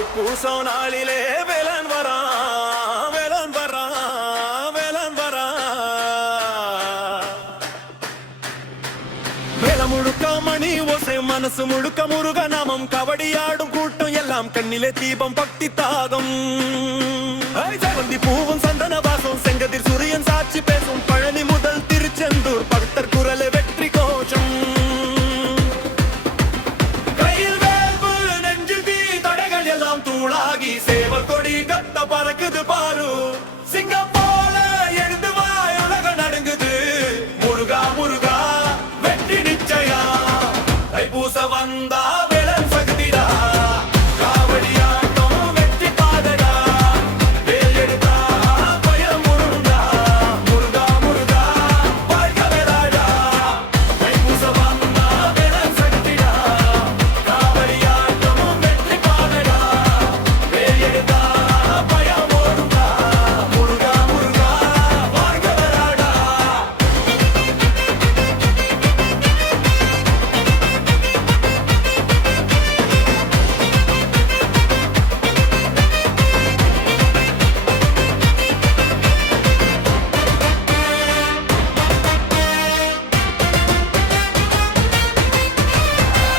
தைப்பூசம் நாளிலே வேலன் வரா வேலன் வரா வேலன் வரா வேல முழுக்க மணி ஓசை மனசு முழுக்க முருக நாமம் கபடியாடும் கூட்டம் எல்லாம் கண்ணிலே தீபம் பக்தி தாகம் செவந்தி பூவும் சந்தன வாசம் செங்கதிர் சூரியன் சாட்சி பேசும் பழனி முதல் திருச்செந்தூர் பக்தர் குரல் வெற்றி கோஷம் கையில் வேல்பு நெஞ்சில் தீ தடைகள் எல்லாம் தூளாகி சேவல் கொடி கத்த பறக்குது பாரு சிங்கம் போல எழுந்து வாய் உலக நடுங்குது முருகா முருகா வெற்றி நிச்சயா தைப்பூச வந்தா வேலன் சக்திடா காவடியாட்டம் வெற்றி பாதடா வேல் எடுத்தா பயம் முருகா முருகா முருகா வாழ்க வேலாடா தைப்பூச வந்தா வேலன் சக்திடா காவடியாட்டம் வெற்றி பாதடா வேல் எடுத்தா பயம் முருகா முருகா முருகா வாழ்க வேலாடா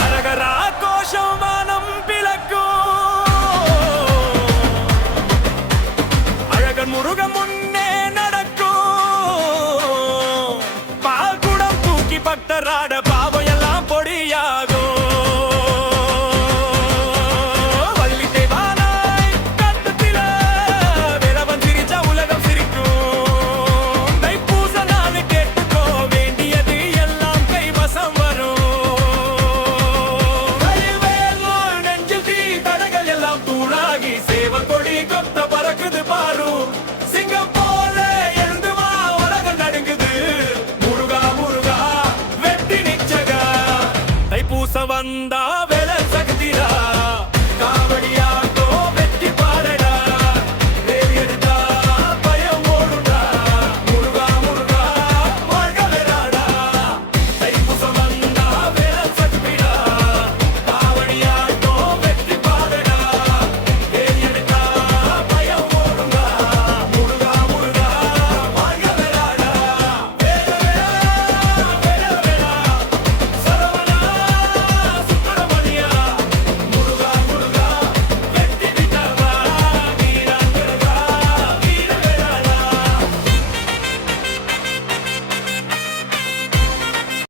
அரகரா கோஷம் வானம் பிளக்கும் அழகன் முருகன் முன்னே நடக்கும் பால்குடம் தூக்கி பக்தராட பாவம் எல்லாம் பொடியாகும்